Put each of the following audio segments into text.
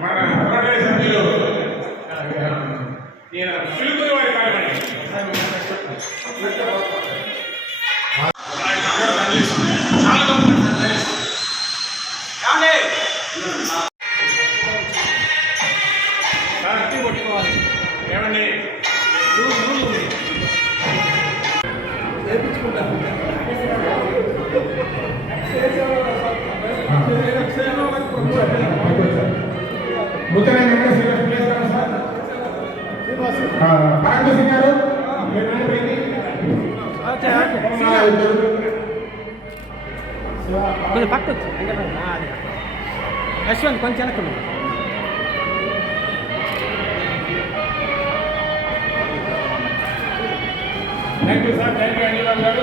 మన రోటరీ సభ్యులు శిల్పుల వారి కారణమని పట్టుకోవాలి ఏమండి చేయించుకుంటారు కొంచెం పక్క యశ్వంత్ కొంచెం వెనక్కున్నాం thank you sir thank you Anil garu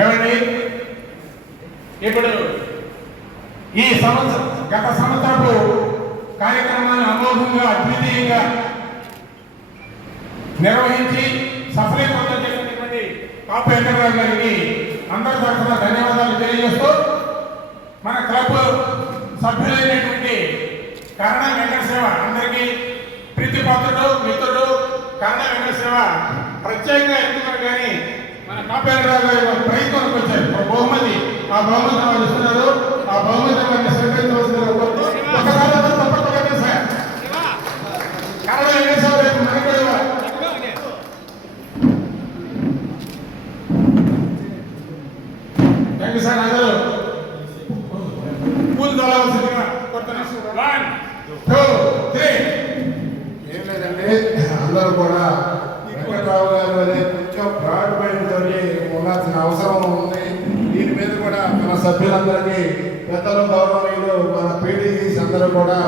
ఏమండి ఇప్పుడు ఈ సంవత్సరం గత సంవత్సరపు కార్యక్రమాన్ని అమోఘంగా అద్వితీయంగా నిర్వహించి సఫలీకృతం చేసినటువంటి కాపు వెంకటరావు గారికి అందరి తరఫున ధన్యవాదాలు తెలియజేస్తూ మన క్లబ్ సభ్యులైనటువంటి కరణ వెంకటశివ అందరికీ ప్రీతిపాత్రుడు మిత్రుడు కరణ వెంకటశివ ప్రత్యేకంగా ఎందుకున్నారు కానీ మన కాపు వెంకటరావు గారి ప్రయత్నానికి వచ్చారు ఒక బహుమతి ఆ బహుమతి వాళ్ళు ఇస్తున్నారు ఆ బహుమతి వారిని స్వీకరించవలసిన ఒకసారి తప్పకుండా సార్ కరణ వెంకటశివ రేపు మనకు థ్యాంక్ యూ సార్ అందరూ పూలు తోలవలసిందిగా కోరుతున్నాం 1 2 3 ఏం లేదండి అందరూ కూడా వెంకటరావు గారు అనే కొంచెం బ్రాడ్ మైండ్ తోటి ఉండాల్సిన అవసరం ఉంది. దీని మీద కూడా మన సభ్యులందరికీ పెద్దలు గౌరవనీయులు మన పీడీసీస్ అందరూ కూడా